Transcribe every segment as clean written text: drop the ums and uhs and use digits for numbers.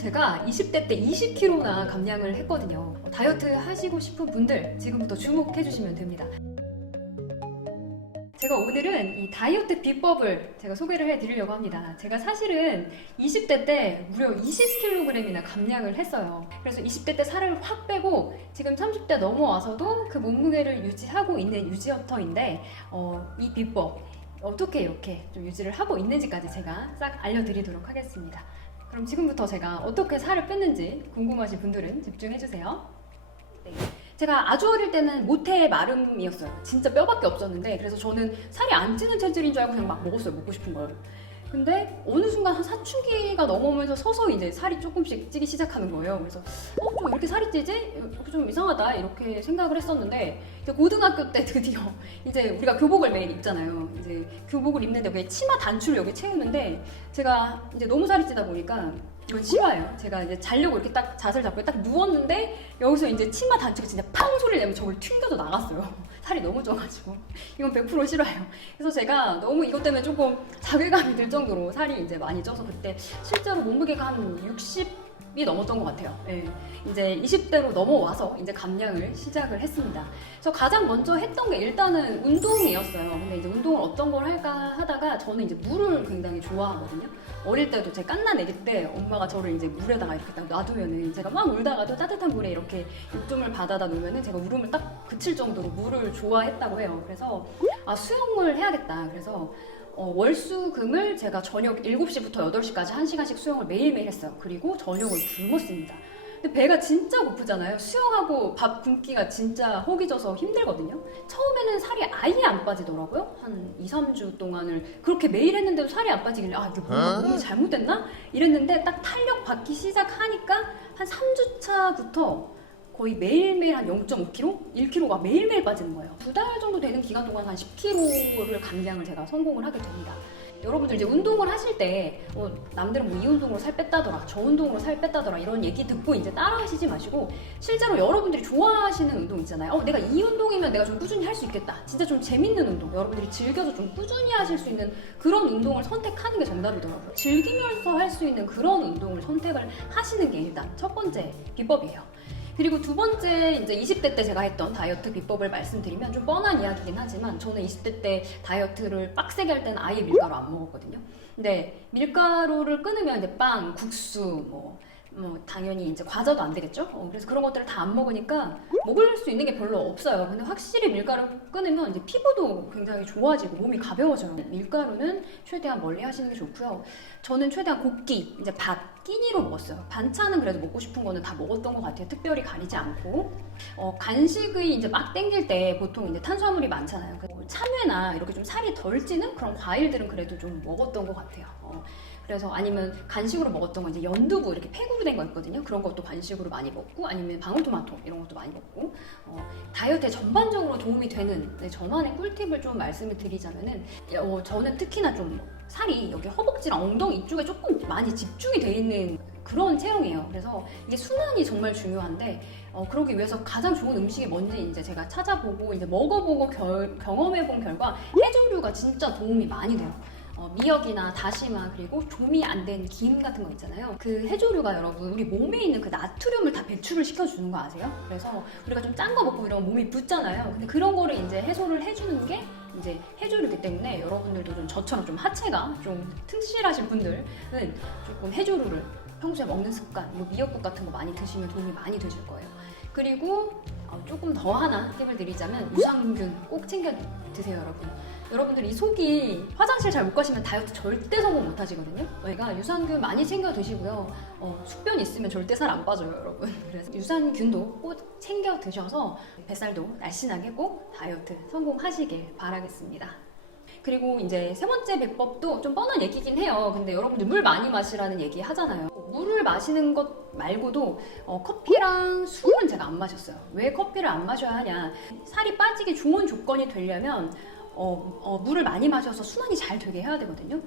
제가 20대 때 20kg나 감량을 했거든요. 다이어트 하시고 싶은 분들 지금부터 주목해 주시면 됩니다. 제가 오늘은 이 다이어트 비법을 제가 소개를 해드리려고 합니다. 제가 사실은 20대 때 무려 20kg이나 감량을 했어요. 그래서 20대 때 살을 확 빼고 지금 30대 넘어와서도 그 몸무게를 유지하고 있는 유지어터인데 이 비법 어떻게 이렇게 좀 유지를 하고 있는지까지 제가 싹 알려드리도록 하겠습니다. 그럼 지금부터 제가 어떻게 살을 뺐는지 궁금하신 분들은 집중해주세요. 네. 제가 아주 어릴 때는 모태 마름이었어요. 진짜 뼈밖에 없었는데 그래서 저는 살이 안 찌는 체질인 줄 알고 그냥 막 먹었어요. 먹고 싶은 걸. 근데 어느 순간 한 사춘기가 넘어오면서 서서히 이제 살이 조금씩 찌기 시작하는 거예요. 그래서 좀 이렇게 살이 찌지? 좀 이상하다 이렇게 생각을 했었는데 이제 고등학교 때 드디어 이제 우리가 교복을 매일 입잖아요. 이제 교복을 입는데 왜 치마 단추를 여기 채우는데 제가 이제 너무 살이 찌다 보니까 이건 싫어요. 제가 이제 자려고 이렇게 딱 자세를 잡고 딱 누웠는데 여기서 이제 치마 단추가 진짜 팡 소리를 내면 저걸 튕겨서 나갔어요. 살이 너무 쪄가지고 이건 100% 싫어요. 그래서 제가 너무 이것 때문에 조금 자괴감이 들 정도로 살이 이제 많이 쪄서 그때 실제로 몸무게가 한 60이 넘었던 것 같아요. 네. 이제 20대로 넘어와서 이제 감량을 시작을 했습니다. 그래서 가장 먼저 했던 게 일단은 운동이었어요. 근데 이제 운동을 어떤 걸 할까 하다가 저는 이제 물을 굉장히 좋아하거든요. 어릴 때도 제 깐난 애기 때 엄마가 저를 이제 물에다가 이렇게 딱 놔두면은 제가 막 울다가도 따뜻한 물에 이렇게 욕좀을 받아다 놓으면은 제가 울음을 딱 그칠 정도로 물을 좋아했다고 해요. 그래서 수영을 해야겠다. 그래서 월수금을 제가 저녁 7시부터 8시까지 1시간씩 수영을 매일매일 했어요. 그리고 저녁을 굶었습니다. 근데 배가 진짜 고프잖아요. 수영하고 밥 굶기가 진짜 허기져서 힘들거든요. 처음에는 살이 아예 안 빠지더라고요. 한 2, 3주 동안을 그렇게 매일 했는데도 살이 안 빠지길래 이게 뭔가 몸이 잘못됐나? 이랬는데 딱 탄력 받기 시작하니까 한 3주 차부터 거의 매일매일 한 0.5kg? 1kg가 매일매일 빠지는 거예요. 2달 정도 되는 기간 동안 한 10kg를 감량을 제가 성공을 하게 됩니다. 여러분들 이제 운동을 하실 때 남들은 뭐 이 운동으로 살 뺐다더라 저 운동으로 살 뺐다더라 이런 얘기 듣고 이제 따라 하시지 마시고 실제로 여러분들이 좋아하시는 운동 있잖아요. 내가 이 운동이면 내가 좀 꾸준히 할 수 있겠다. 진짜 좀 재밌는 운동, 여러분들이 즐겨서 좀 꾸준히 하실 수 있는 그런 운동을 선택하는 게 정답이더라고요. 즐기면서 할 수 있는 그런 운동을 선택을 하시는 게 일단 첫 번째 비법이에요. 그리고 두 번째 이제 20대 때 제가 했던 다이어트 비법을 말씀드리면 좀 뻔한 이야기긴 하지만 저는 20대 때 다이어트를 빡세게 할 때는 아예 밀가루 안 먹었거든요. 근데 밀가루를 끊으면 이제 빵, 국수, 뭐 당연히 이제 과자도 안 되겠죠? 그래서 그런 것들을 다 안 먹으니까 먹을 수 있는 게 별로 없어요. 근데 확실히 밀가루 끊으면 이제 피부도 굉장히 좋아지고 몸이 가벼워져요. 밀가루는 최대한 멀리 하시는 게 좋고요. 저는 최대한 곱기, 이제 밥, 끼니로 먹었어요. 반찬은 그래도 먹고 싶은 거는 다 먹었던 것 같아요. 특별히 가리지 않고. 간식이 이제 막 땡길 때 보통 이제 탄수화물이 많잖아요. 참외나 이렇게 좀 살이 덜 찌는 그런 과일들은 그래도 좀 먹었던 것 같아요. 그래서 아니면 간식으로 먹었던 거 이제 연두부 이렇게 팩으로 된 거 있거든요. 그런 것도 간식으로 많이 먹고 아니면 방울토마토 이런 것도 많이 먹고 다이어트에 전반적으로 도움이 되는 저만의 꿀팁을 좀 말씀을 드리자면은 저는 특히나 좀 살이 여기 허벅지랑 엉덩이 이쪽에 조금 많이 집중이 돼 있는 그런 체형이에요. 그래서 이게 순환이 정말 중요한데 그러기 위해서 가장 좋은 음식이 뭔지 이제 제가 찾아보고 이제 먹어보고 경험해본 결과 해조류가 진짜 도움이 많이 돼요. 미역이나 다시마 그리고 조미 안 된 김 같은 거 있잖아요. 그 해조류가 여러분 우리 몸에 있는 그 나트륨을 다 배출을 시켜주는 거 아세요? 그래서 우리가 좀 짠 거 먹고 이러면 몸이 붓잖아요. 근데 그런 거를 이제 해소를 해주는 게 이제 해조류이기 때문에 여러분들도 좀 저처럼 좀 하체가 좀 튼실하신 분들은 조금 해조류를 평소에 먹는 습관, 뭐 미역국 같은 거 많이 드시면 도움이 많이 되실 거예요. 그리고 조금 더 하나 팁을 드리자면 유산균 꼭 챙겨 드세요, 여러분. 여러분들 이 속이 화장실 잘 못 가시면 다이어트 절대 성공 못 하시거든요. 그러니까 유산균 많이 챙겨 드시고요. 숙변 있으면 절대 살 안 빠져요, 여러분. 그래서 유산균도 꼭 챙겨 드셔서 뱃살도 날씬하게 꼭 다이어트 성공하시길 바라겠습니다. 그리고 이제 세 번째 비법도 좀 뻔한 얘기긴 해요. 근데 여러분들 물 많이 마시라는 얘기 하잖아요. 물을 마시는 것 말고도 커피랑 술은 제가 안 마셨어요. 왜 커피를 안 마셔야 하냐? 살이 빠지기 좋은 조건이 되려면 물을 많이 마셔서 순환이 잘 되게 해야 되거든요.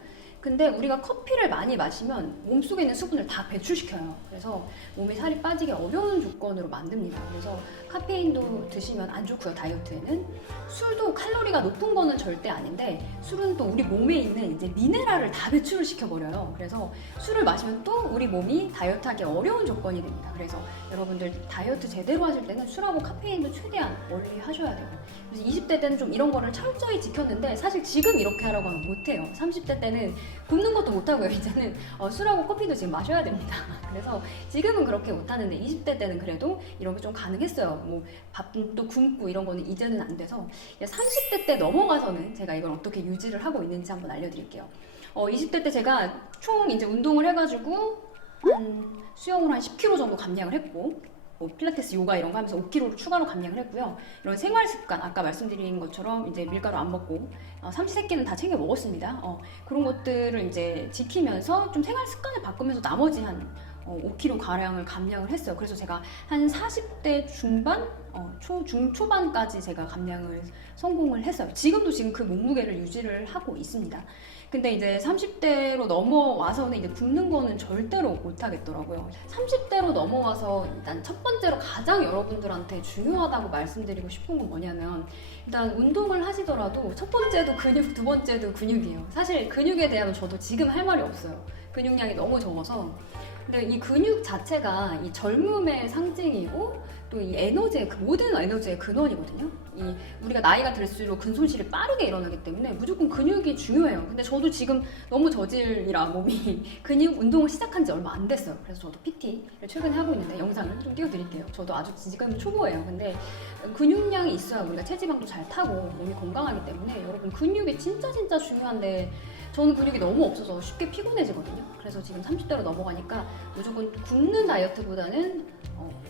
근데 우리가 커피를 많이 마시면 몸속에 있는 수분을 다 배출시켜요. 그래서 몸이 살이 빠지기 어려운 조건으로 만듭니다. 그래서 카페인도 드시면 안 좋고요, 다이어트에는. 술도 칼로리가 높은 거는 절대 아닌데 술은 또 우리 몸에 있는 이제 미네랄을 다 배출을 시켜버려요. 그래서 술을 마시면 또 우리 몸이 다이어트하기 어려운 조건이 됩니다. 그래서 여러분들 다이어트 제대로 하실 때는 술하고 카페인도 최대한 멀리 하셔야 되고, 그래서 20대 때는 좀 이런 거를 철저히 지켰는데 사실 지금 이렇게 하라고 하면 못해요. 30대 때는 굶는 것도 못하고요. 이제는 술하고 커피도 지금 마셔야 됩니다. 그래서 지금은 그렇게 못하는데 20대 때는 그래도 이런 게 좀 가능했어요. 뭐 밥도 굶고 이런 거는 이제는 안 돼서 30대 때 넘어가서는 제가 이걸 어떻게 유지를 하고 있는지 한번 알려드릴게요. 20대 때 제가 총 이제 운동을 해가지고 수영으로 한 10kg 정도 감량을 했고, 뭐 필라테스, 요가 이런 거 하면서 5kg를 추가로 감량을 했고요. 이런 생활 습관, 아까 말씀드린 것처럼 이제 밀가루 안 먹고 삼시세끼는 다 챙겨 먹었습니다. 그런 것들을 이제 지키면서 좀 생활 습관을 바꾸면서 나머지 한 5kg 가량을 감량을 했어요. 그래서 제가 한 40대 중반, 중초반까지 제가 감량을 성공을 했어요. 지금 그 몸무게를 유지를 하고 있습니다. 근데 이제 30대로 넘어와서는 이제 굶는 거는 절대로 못 하겠더라고요. 30대로 넘어와서 일단 첫 번째로 가장 여러분들한테 중요하다고 말씀드리고 싶은 건 뭐냐면, 일단 운동을 하시더라도 첫 번째도 근육, 두 번째도 근육이에요. 사실 근육에 대한 저도 지금 할 말이 없어요. 근육량이 너무 적어서. 근데 이 근육 자체가 이 젊음의 상징이고 또 이 에너지의, 모든 에너지의 근원이거든요. 우리가 나이가 들수록 근손실이 빠르게 일어나기 때문에 무조건 근육이 중요해요. 근데 저도 지금 너무 저질이라 몸이 근육 운동을 시작한 지 얼마 안 됐어요. 그래서 저도 PT를 최근에 하고 있는데 영상을 좀 띄워드릴게요. 저도 아주 지금 초보예요. 근데 근육량이 있어야 우리가 체지방도 잘 타고 몸이 건강하기 때문에 여러분 근육이 진짜 중요한데 저는 근육이 너무 없어서 쉽게 피곤해지거든요. 그래서 지금 30대로 넘어가니까 무조건 굶는 다이어트보다는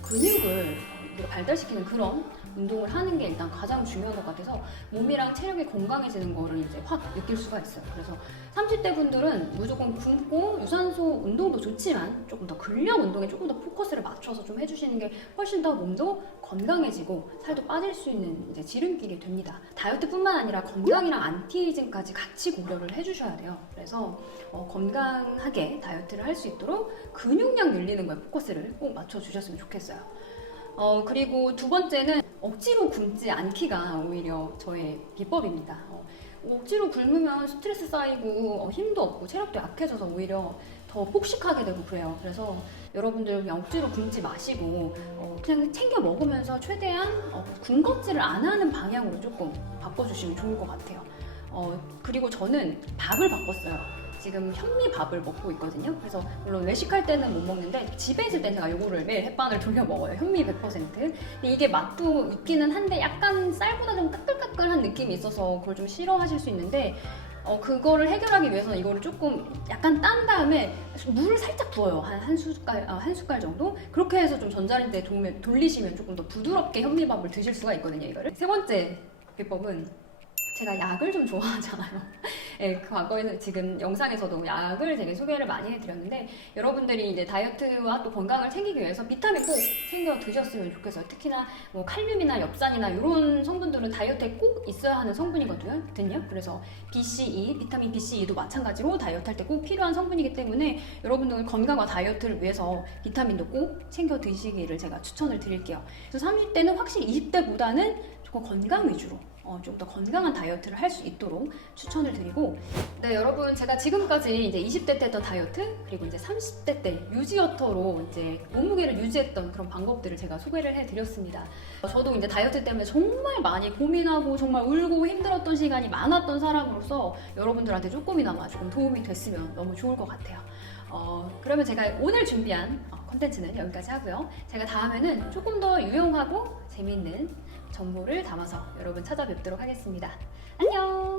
근육을 우리가 발달시키는 그런 운동을 하는 게 일단 가장 중요한 것 같아서 몸이랑 체력이 건강해지는 거를 이제 확 느낄 수가 있어요. 그래서 30대 분들은 무조건 굶고 유산소 운동도 좋지만 조금 더 근력 운동에 조금 더 포커스를 맞춰서 좀 해주시는 게 훨씬 더 몸도 건강해지고 살도 빠질 수 있는 이제 지름길이 됩니다. 다이어트뿐만 아니라 건강이랑 안티에이징까지 같이 고려를 해주셔야 돼요. 그래서 건강하게 다이어트를 할 수 있도록 근육량 늘리는 거에 포커스를 꼭 맞춰주셨으면 좋겠어요. 그리고 두 번째는 억지로 굶지 않기가 오히려 저의 비법입니다. 억지로 굶으면 스트레스 쌓이고 힘도 없고 체력도 약해져서 오히려 더 폭식하게 되고 그래요. 그래서 여러분들 그냥 억지로 굶지 마시고 그냥 챙겨 먹으면서 최대한 군것질을 안 하는 방향으로 조금 바꿔주시면 좋을 것 같아요. 그리고 저는 밥을 바꿨어요. 지금 현미밥을 먹고 있거든요. 그래서 물론 외식할 때는 못 먹는데 집에 있을 땐 제가 요거를 매일 햇반을 돌려 먹어요. 현미 100%. 근데 이게 맛도 있기는 한데 약간 쌀보다 좀 까끌까끌한 느낌이 있어서 그걸 좀 싫어하실 수 있는데 그거를 해결하기 위해서는 이거를 조금 약간 딴 다음에 물을 살짝 부어요. 한 숟갈 정도? 그렇게 해서 좀 전자레인지에 돌리시면 조금 더 부드럽게 현미밥을 드실 수가 있거든요, 이거를. 세 번째 비법은 제가 약을 좀 좋아하잖아요. 네, 그 과거에는 지금 영상에서도 약을 되게 소개를 많이 해드렸는데 여러분들이 이제 다이어트와 또 건강을 챙기기 위해서 비타민 꼭 챙겨 드셨으면 좋겠어요. 특히나 뭐 칼륨이나 엽산이나 이런 성분들은 다이어트에 꼭 있어야 하는 성분이거든요. 그래서 BCE, 비타민 BCE도 마찬가지로 다이어트 할 때 꼭 필요한 성분이기 때문에 여러분들 건강과 다이어트를 위해서 비타민도 꼭 챙겨 드시기를 제가 추천을 드릴게요. 그래서 30대는 확실히 20대보다는 조금 건강 위주로 좀 더 건강한 다이어트를 할 수 있도록 추천을 드리고, 네, 여러분 제가 지금까지 이제 20대 때 했던 다이어트 그리고 이제 30대 때 유지어터로 이제 몸무게를 유지했던 그런 방법들을 제가 소개를 해드렸습니다. 저도 이제 다이어트 때문에 정말 많이 고민하고 정말 울고 힘들었던 시간이 많았던 사람으로서 여러분들한테 조금이나마 조금 도움이 됐으면 너무 좋을 것 같아요. 그러면 제가 오늘 준비한 컨텐츠는 여기까지 하고요. 제가 다음에는 조금 더 유용하고 재미있는 정보를 담아서 여러분 찾아뵙도록 하겠습니다. 안녕!